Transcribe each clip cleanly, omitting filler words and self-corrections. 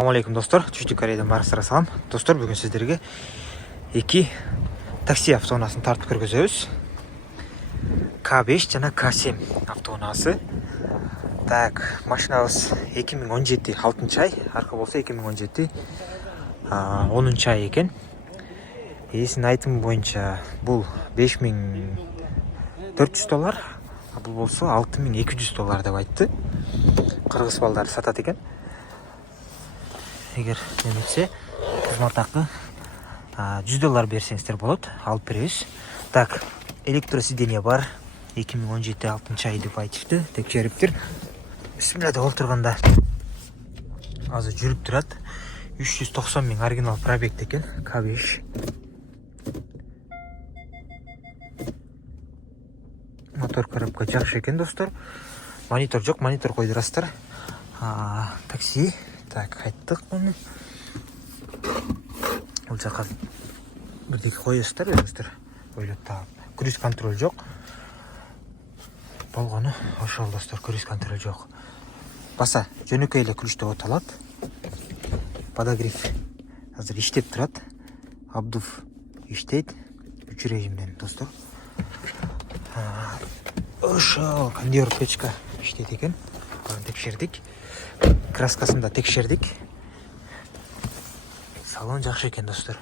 Assalamualaikum достор, Чүчтүк Кореядан барыңыздарга салам. Достор, бүгүн сиздерге эки такси автоунаасын тартып көргөзөбүз. K5 жана K7 автоунаасы. Так, машинабыз 2017 6-ай, арка болсо 2017 10-ай экен. Эсин айтымы боюнча бул $5400, а бул болсо $6200 деп айтты. Кыргыз балдары сатат экен. Егер немесе кызмат акы $100 берсеңиздер болот, алып беребиз. Так, электросиденье бар. 2017 6-ай деп айтышты. Текшериптир. Бисмилла деп олтурганда азыр жүрүп турат. 390 000 оригинал пробег экен. K5. Мотор коробка жакшы экен, достор. Монитор жок, монитор койдурасыздар. Такси. Так, кайттык муну. Бул жака бирдеке коесуздар, достор. Ойлоп таап. Круиз контроль жок. Болгону ошол, достор, круиз контроль жок. Баса жөнөкөй эле ключтө оталат. Подогрев азыр иштеп турат. Обдув иштейт. 3 режимден, достор. Ошол кондер печка иштейт экен. Аны текшердик. Краскасын да текшердик. Салон жакшы экен, достор.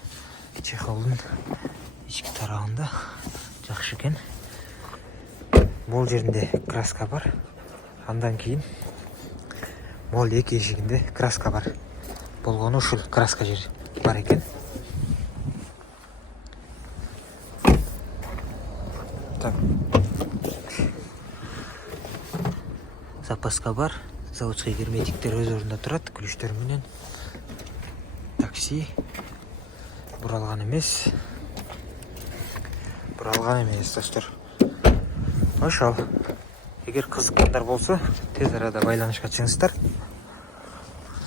Чехолдун ички тарабында жакшы экен. Мол жеринде краска бар. Андан кийин мол эки эшигинде краска бар. Болгону ушул краска жер бар экен. Так. Запаска бар. Заводской герметиктер өз орунда турат, ключтөр менен. Такси буралган эмес. Достор. Ошол. Эгер кызыккандар болсо, тез арада байланышка чыгыңыздар.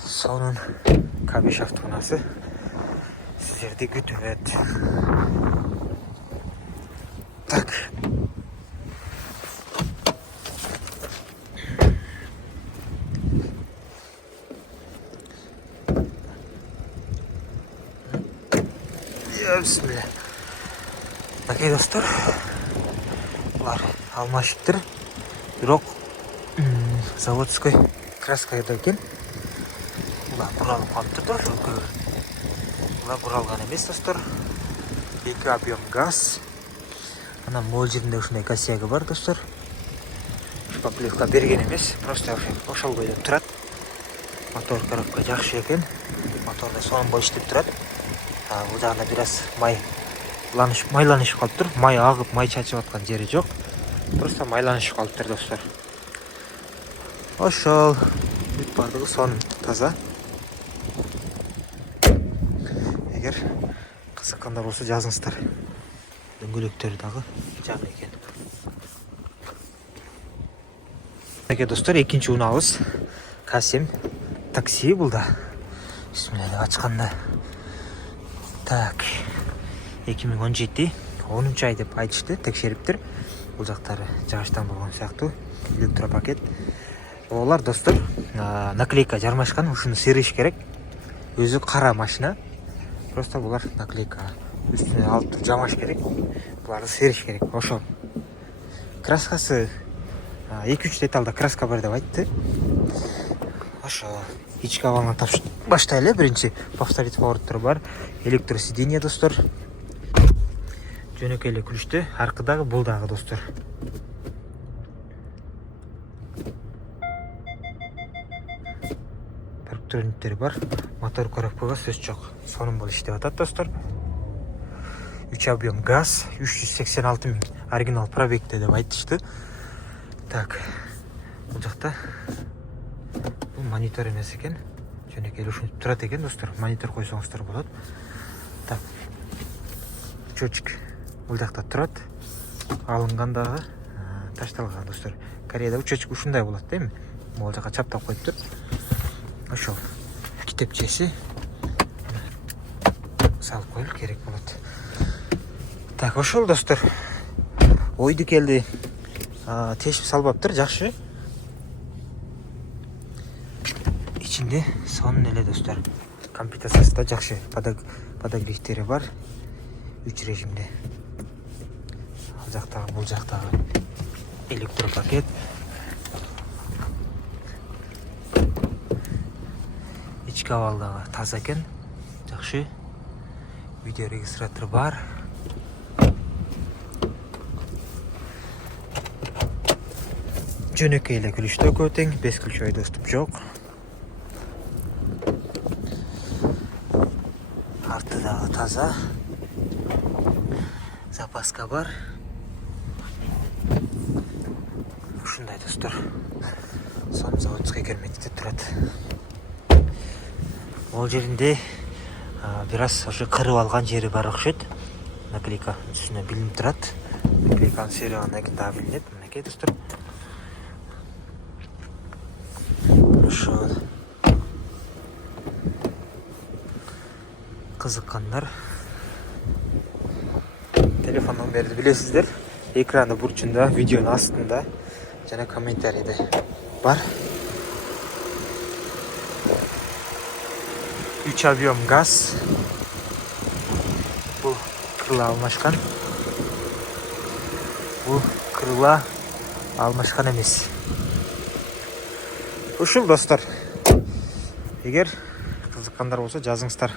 Сонун K5 автоунаасы сиздерди күтөт. Так. Бисмилла. Такей, достор. Булар алмашыптыр. Бирок заводской краскада экен. Булар буралып калыптыр, достор. Булар буралган эмес, достор. Эки объем газ. Анан мол жеринде ушундай косягы бар, достор. Шпаклевка берген эмес, просто ошол бойдо турат. Мотор коробка жакшы экен. Мотордо сонбой иштеп турат. Бул жагында бир аз майланышып калыптыр. Май агып, май чачып аткан жери жок. Просто майланышып калыптыр, достор. Ошол бүт бардыгы сонун, таза. Эгер кызыккандар болсо жазыңыздар. Дөңгөлөктөрү дагы жаңы экен. Эке, достор, экинчи унаабыз K7 такси бул да. Бисмилла деп ачканда. Так. 2017 10-ай деп айтышты, текшериптир. Бул жактары жагыштан болгон сыяктуу. Электропакет. Олар, достор, наклейка жармашкан, ушуну сырыш керек. Өзү кара машина. Просто булар наклейка үстүнө алып туруп жамаш керек. Буларды сырыш керек. Ошол. Краскасы 2-3 деталда краска бар деп айтты. Ошол. Ички абалынан баштайлы. Биринчи повторить повороттор бар. Электросиденье, достор. Жөнөкөй эле ключтө, аркадагы бул дагы, достор. Парктөрүнүттөр бар. Мотор коробкага сөз жок. Сонун болуп иштеп атат, достор. 3 объем газ, 386 000 оригинал пробегте деп айтышты. Так. Бул жакта бул монитор эмес экен. Жөнөкөй эле ушинтип турат экен, достор. Монитор койсоңуздар болот. Так. Чочек бул жакта турат. Алынган дагы ташталган, достор. Кореяда чочек ушундай болот, дейм. Могул жака чаптап коюптур. Ошол китепчеси салып коюлуп керек болот. Так, ошол, достор. Ойду келди. Тешип салбаптыр, жакшы. режимде сонун эле достор. Комплектациясы да жакшы. Подогревтери бар. 3 режимде. Ал жактагы, бул жактагы электропакет. Ички абалдагы таза экен. Жакшы. Видео регистратор бар. Жөнөкөй эле ключтөө көтең, без ключой доступ жок. Арты дагы таза. Запаска бар. Ушундай достор. Сам заводской керметте турат. Ол жеринде бир аз ошо кырып алган жери бар окшойт. Наклейка үстүнө билинип турат. Наклейканын сериялыгы дагы билинет. Мынакей достор. Ошо кызыккандар телефон номерди билесиздер. Экранды бурчунда, видеонун астында жана комментарийде бар. 3 объем газ. Бул крыла алмашкан. Бул крыла алмашкан эмес. Ушул достор. Эгер кызыккандар болсо жазыңыздар.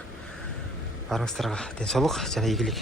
Барыңыздарга ден соолук жана ийгилик.